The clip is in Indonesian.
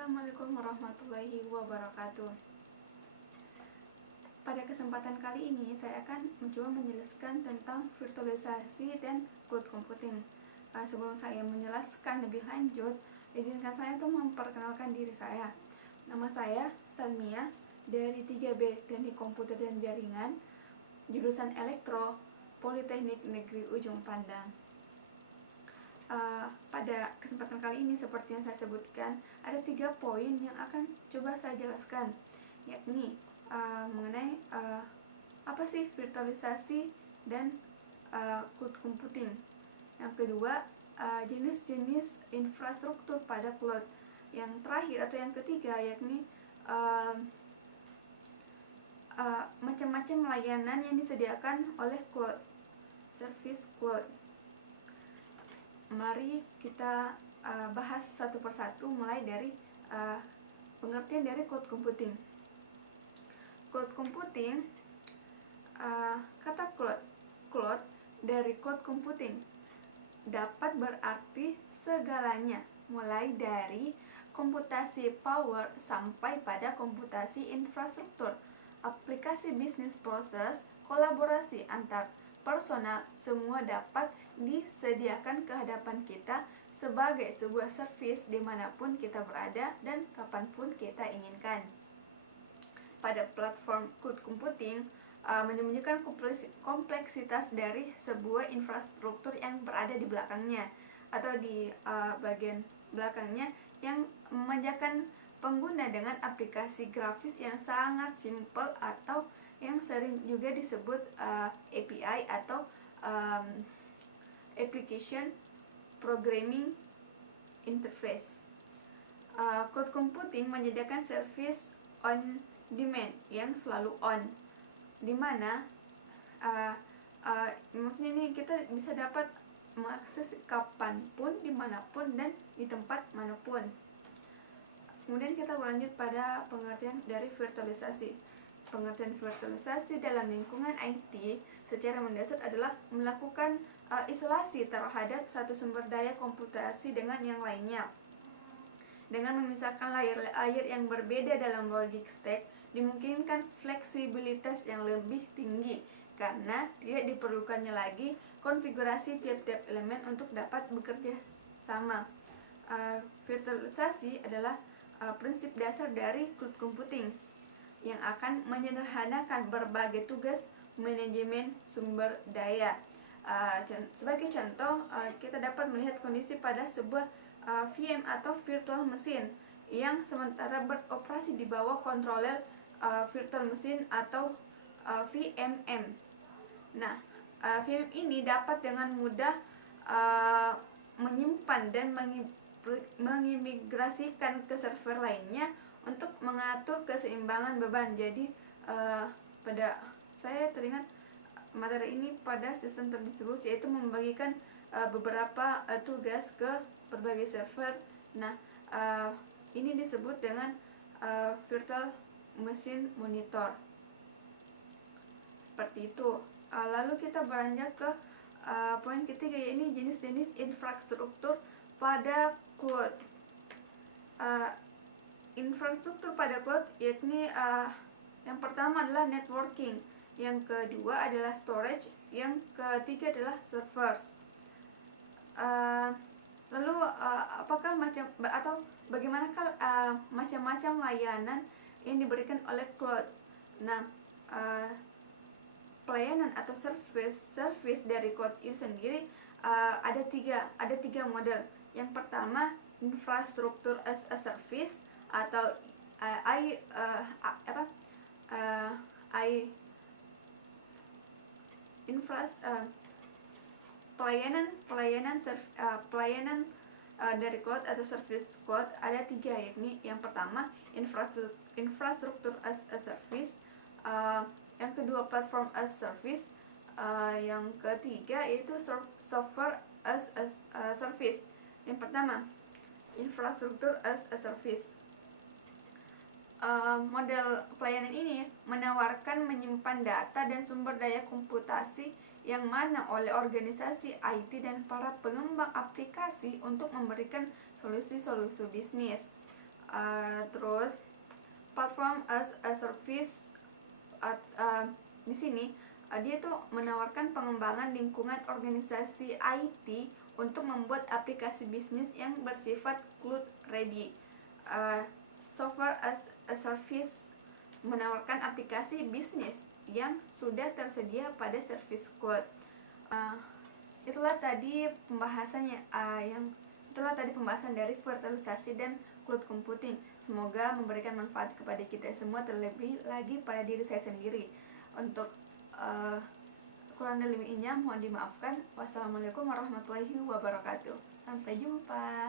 Assalamualaikum warahmatullahi wabarakatuh. Pada kesempatan kali ini saya akan mencoba menjelaskan tentang virtualisasi dan cloud computing. Sebelum saya menjelaskan lebih lanjut, izinkan saya untuk memperkenalkan diri saya. Nama saya Salmia dari 3B Teknik Komputer dan Jaringan, jurusan Elektro, Politeknik Negeri Ujung Pandang. Pada kesempatan kali ini, seperti yang saya sebutkan, ada 3 poin yang akan coba saya jelaskan, yakni mengenai apa sih virtualisasi dan cloud computing. Yang kedua, jenis-jenis infrastruktur pada cloud. Yang terakhir atau yang ketiga, yakni macam-macam layanan yang disediakan oleh cloud, service cloud. Mari kita bahas satu persatu, mulai dari pengertian dari cloud computing. Cloud computing, kata cloud dari cloud computing dapat berarti segalanya, mulai dari komputasi power sampai pada komputasi infrastruktur, aplikasi bisnis proses, kolaborasi antar personal, semua dapat disediakan ke hadapan kita sebagai sebuah servis dimanapun kita berada dan kapanpun kita inginkan. Pada platform cloud computing menyembunyikan kompleksitas dari sebuah infrastruktur yang berada di belakangnya atau di bagian belakangnya, yang memanjakan pengguna dengan aplikasi grafis yang sangat simpel atau yang sering juga disebut API atau Application Programming Interface. Cloud computing menyediakan service on demand yang selalu on, dimana maksudnya ini kita bisa dapat mengakses kapanpun, dimanapun, dan di tempat manapun. Kemudian kita berlanjut pada pengertian dari virtualisasi. Pengertian virtualisasi dalam lingkungan IT secara mendasar adalah melakukan isolasi terhadap satu sumber daya komputasi dengan yang lainnya. Dengan memisahkan layer yang berbeda dalam logic stack, dimungkinkan fleksibilitas yang lebih tinggi karena tidak diperlukannya lagi konfigurasi tiap-tiap elemen untuk dapat bekerja sama. Virtualisasi adalah prinsip dasar dari cloud computing yang akan menyederhanakan berbagai tugas manajemen sumber daya. Sebagai contoh, kita dapat melihat kondisi pada sebuah VM atau virtual machine yang sementara beroperasi di bawah controller virtual machine atau VMM. Nah, VM ini dapat dengan mudah menyimpan dan mengimigrasikan ke server lainnya untuk mengatur keseimbangan beban. Jadi pada saya teringat materi ini pada sistem terdistribusi, yaitu membagikan beberapa tugas ke berbagai server. Nah, ini disebut dengan virtual machine monitor. Seperti itu. Lalu kita beranjak ke poin ketiga, yaitu jenis-jenis infrastruktur pada cloud. Infrastruktur pada cloud yakni yang pertama adalah networking, yang kedua adalah storage, yang ketiga adalah servers. Lalu apakah bagaimanakah macam-macam layanan yang diberikan oleh cloud? Nah, pelayanan atau service dari cloud itu sendiri ada tiga model. Yang pertama, infrastruktur as a service atau pelayanan dari cloud atau service cloud ada 3, yakni yang pertama infrastruktur as a service, yang kedua platform as service, yang ketiga yaitu software as a service. Yang pertama, infrastruktur as a service. Model pelayanan ini menawarkan menyimpan data dan sumber daya komputasi yang mana oleh organisasi IT dan para pengembang aplikasi untuk memberikan solusi-solusi bisnis. Terus platform as a service, di sini dia tuh menawarkan pengembangan lingkungan organisasi IT untuk membuat aplikasi bisnis yang bersifat cloud ready. Software as a service menawarkan aplikasi bisnis yang sudah tersedia pada service cloud. Itulah tadi pembahasan dari virtualisasi dan cloud computing. Semoga memberikan manfaat kepada kita semua, terlebih lagi pada diri saya sendiri. Untuk kurang dan lebihnya mohon dimaafkan. Wassalamualaikum warahmatullahi wabarakatuh. Sampai jumpa.